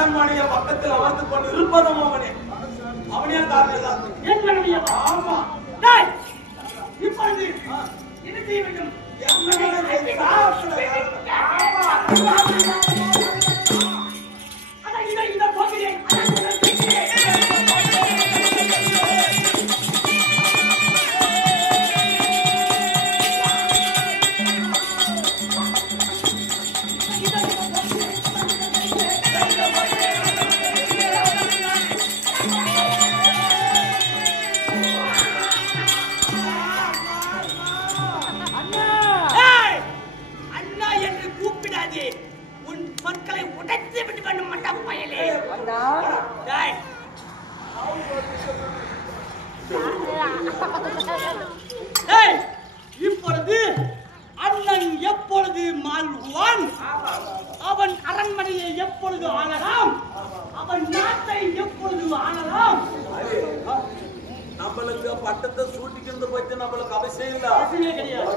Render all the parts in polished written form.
அண்ணன் மணிய பக்கத்தில் அமர்ந்து கொண்டு இருப்பதும் அவனே. அவனே காரணம். என் மனைவியா? ஆமா. டேய், இப்பொழுது என்ன செய்ய வேண்டும்? அதான் இதை போகிறேன். மக்களை உடைத்து விட்டு வேண்டும் மண்டம் பயலே. இப்பொழுது அண்ணன் எப்பொழுது மாழ்வான், அவன் அரண்மனையை எப்பொழுது ஆளலாம், அவன் நாட்டை எப்பொழுது ஆளலாம். நம்மளுக்கு பட்டத்தை சூட்டிக்கிறது பத்தி நம்மளுக்கு அவசியம் இல்ல. அவசியமே கிடையாது.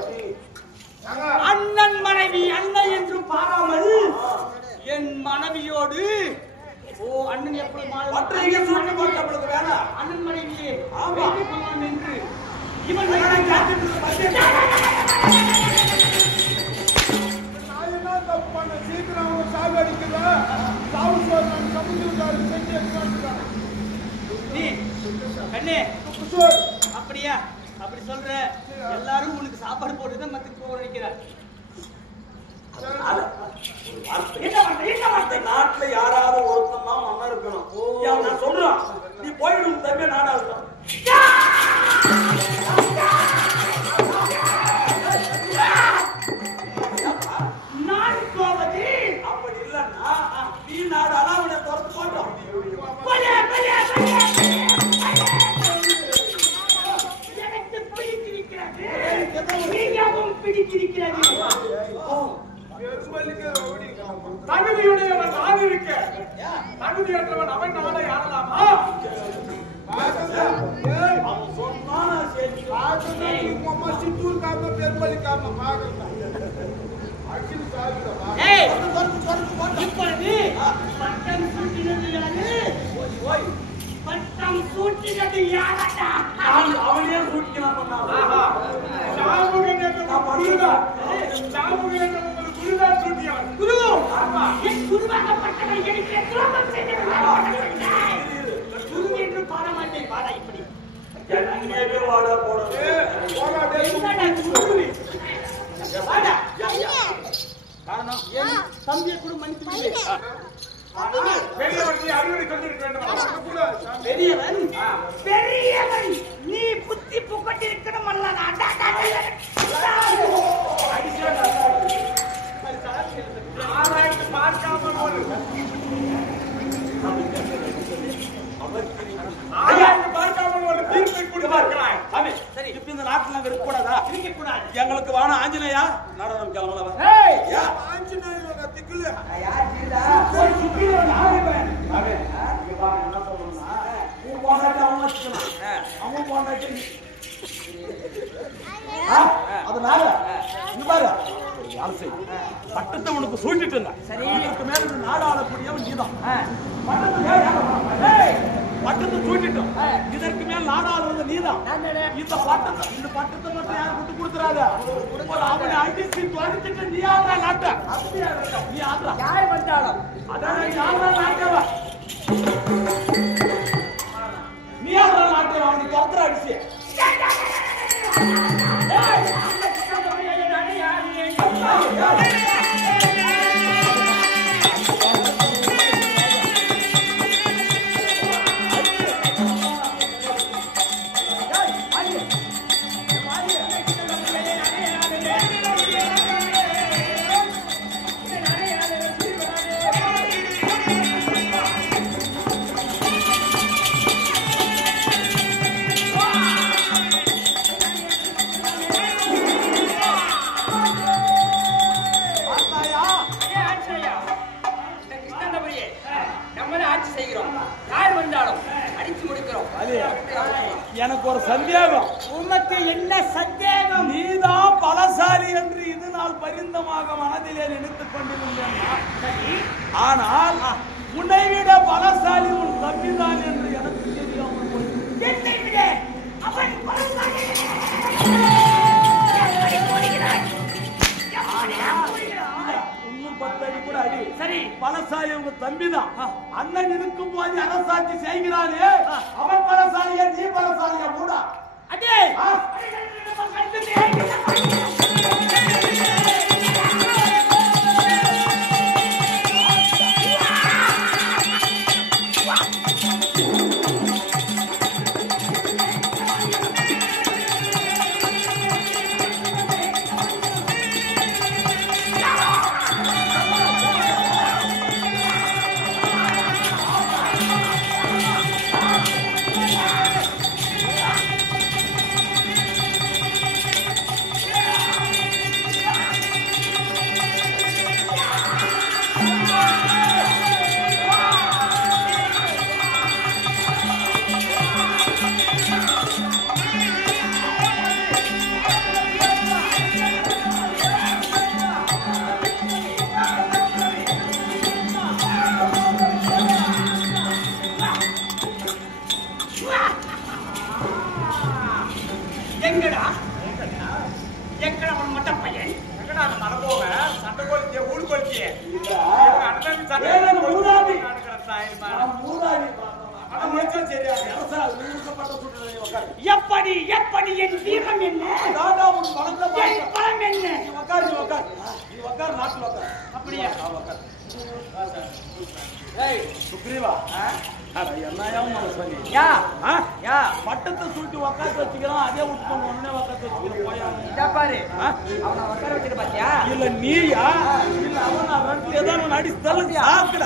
அண்ணன் மனைவி அண்ணன் என்று பாராமல் என் மனைவியோடு அண்ணன் எப்படி அண்ணன் மனைவியே என்று இவன் அப்படியா? அப்படி சொல்ற எல்லாரும் உனக்கு சாப்பாடு போட்டுதான் மத்த போக நினைக்கிறார். நாட்டுல யாராவது ஒருத்தன் தான் மன்ன இருக்கணும். நான் சொல்றேன், நீ போயிடும் தம்பி நாடா இருக்கும். நான் போவது அப்படி இல்லன்னா நீ நாடால அவனை துரத்து போட்டோம். தகுதியுடையவன் நான் இருக்க, தகுதியற்றவன் அவன் நாளை ஆடலாமா? பட்டம் சூட்டினது யாரடா? அவனே சூட்டிக்கலாம். குருவாகப்பட்டவன் எனக்கு துரோகம் குரு என்று பாட மாட்டேன். பாடா இப்படி வாடா போட காரணம் என் தம்பியை கூட மன்னித்து பெரியவன் பெரியவன் நீ புத்தி புகட்டி இருக்கணும். எங்களுக்கு வான ஆஞ்சநேயா நடனம் கிளம்பல அதனால பட்டத்தை உனக்கு சூட்டிட்டு இருந்த இதற்கு மேல நாடாளக்கூடியவன் நீதான். பட்டத்தை சூட்டிட்டோம், இதற்கு மேல் நாடாளுவது நீதான். இந்த பட்டத்தை மட்டும் யாரும் விட்டு கொடுத்துறாத. அவனை அடிச்சு துடிச்சிட்டு நீ ஆடுற நாட்ட, நீ ஆடுற அதான் ஆடுற நாட்டவ, நீ ஆடுற நாட்டவ அவனுக்கு துரத்துற அடிச்சு எனக்கு ஒரு சந்தேகம். உனக்கு என்ன சந்தேகம்? நீதான் பலசாலி என்று இது நாள் பரிந்தமாக மனதிலே நினைத்துக் கொண்டிருந்தேன். ஆனால் உன்னை பலசாலி உங்க தம்பிதான். அண்ணன் இருக்கும் போது அரசாட்சி செய்கிறானே அவன் பலசாலியா நீ பலசாலியா கூட அடே எப்படி எப்படி என் வீரம் என்ன பலம் என்ன அப்படியா சுக்ரீவா பட்டத்தை சூட்டி உக்காத்து வச்சுக்கிறான் அதே விட்டு உடனே உக்காத்து வச்சுக்கிறேன் பாரு அவனை உட்கார வச்சுக்க பாத்தியா இல்ல நீயா இல்ல அவன் ரெண்டு ஏதாவது அடிச்சு தள்ள சாப்பிட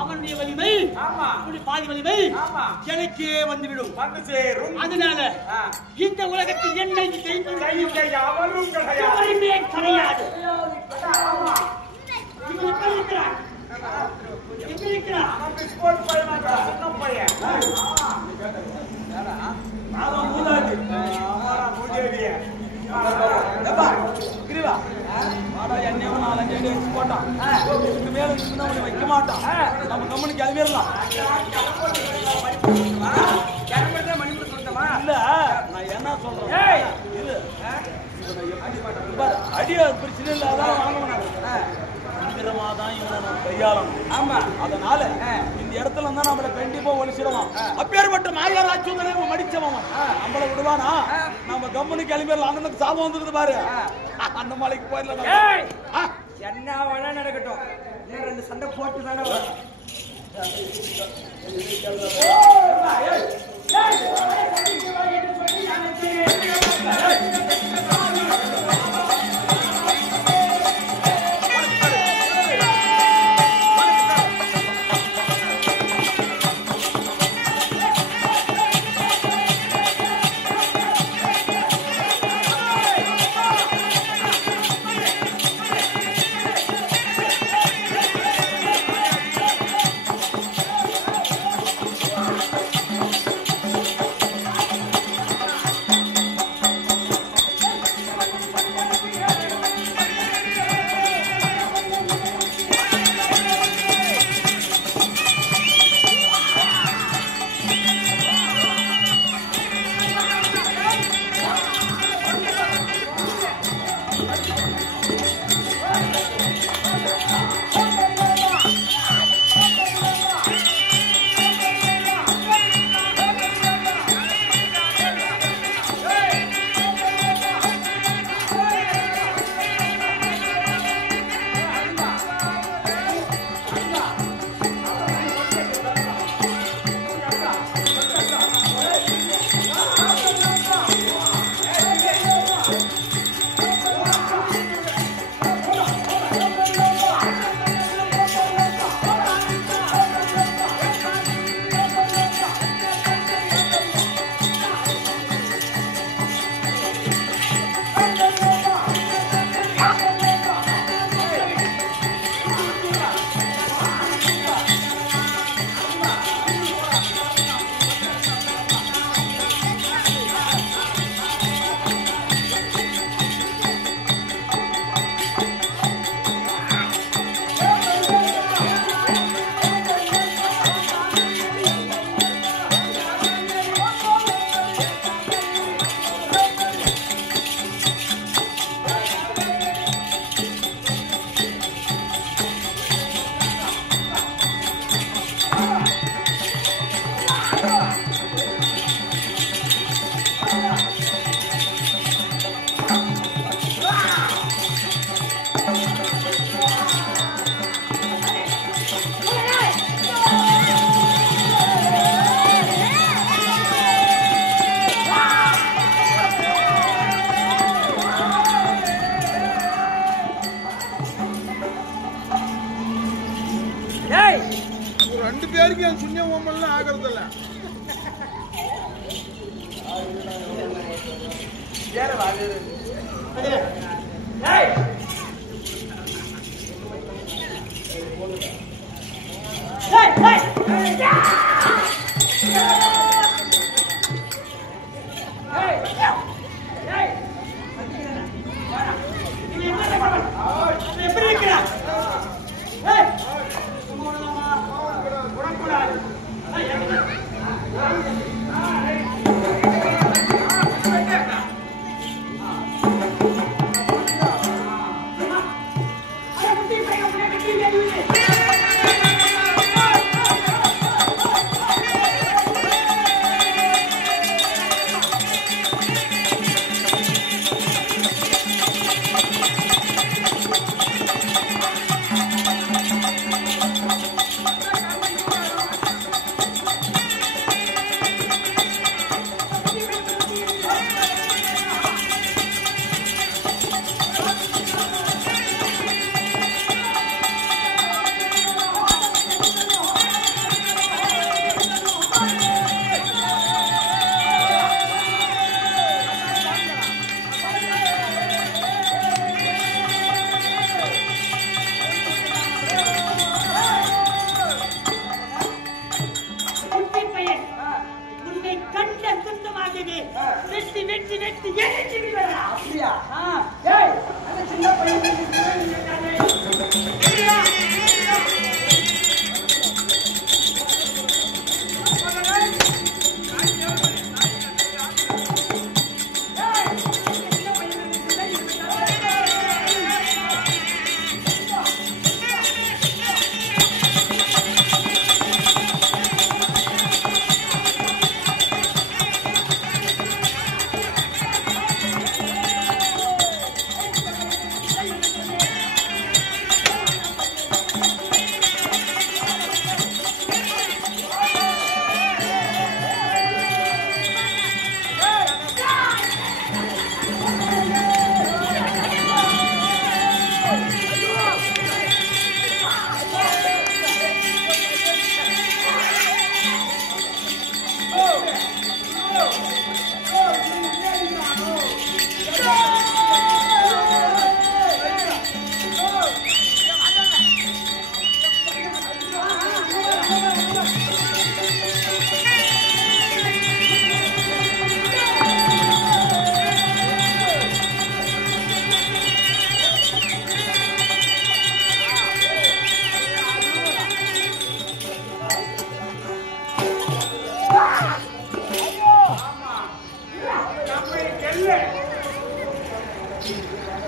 அவனுடைய வலிமை பாதி வலிமை எனக்கே வந்துவிடும். அதனால இந்த உலகத்தில் என்னை கிடையாது. வைக்க மாட்டான் நம்ம கம்பெனி கிளம்பிடலாம். இல்ல நான் என்ன சொல்றேன் அடியா பிரச்சனை இல்ல அதான் வாங்கணும் தான் இவனை கையாளணும். ஆமா அதனால இந்த இடத்துல இருந்தா நம்மள கண்டிப்பா ஒழிச்சிடுவான். அப்பேற்பட்ட மாயா ராஜ்யங்களை மடிச்சவன் நம்மள விடுவானா? நம்ம கம்பெனி கிளம்பிடலாம். அண்ணனுக்கு சாபம் வந்துருக்குது பாரு. அந்த மலைக்கு போயிடலாம். என்ன வேணா நடக்கட்டும். இன்னும் 2 சண்டை போட்டு தானே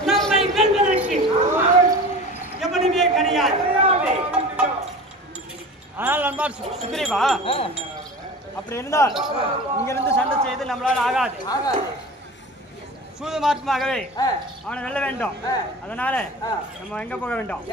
நம்மை வெல்வதற்கு எவனுமே கிடையாது. ஆனால் நண்பர் சுக்ரீவா, அப்படி இருந்தால் இங்கிருந்து சண்டை செய்து நம்மளால் ஆகாது. சூதுமார்க்கமாகவே அவனை வெல்ல வேண்டும். அதனால நம்ம எங்க போக வேண்டும்?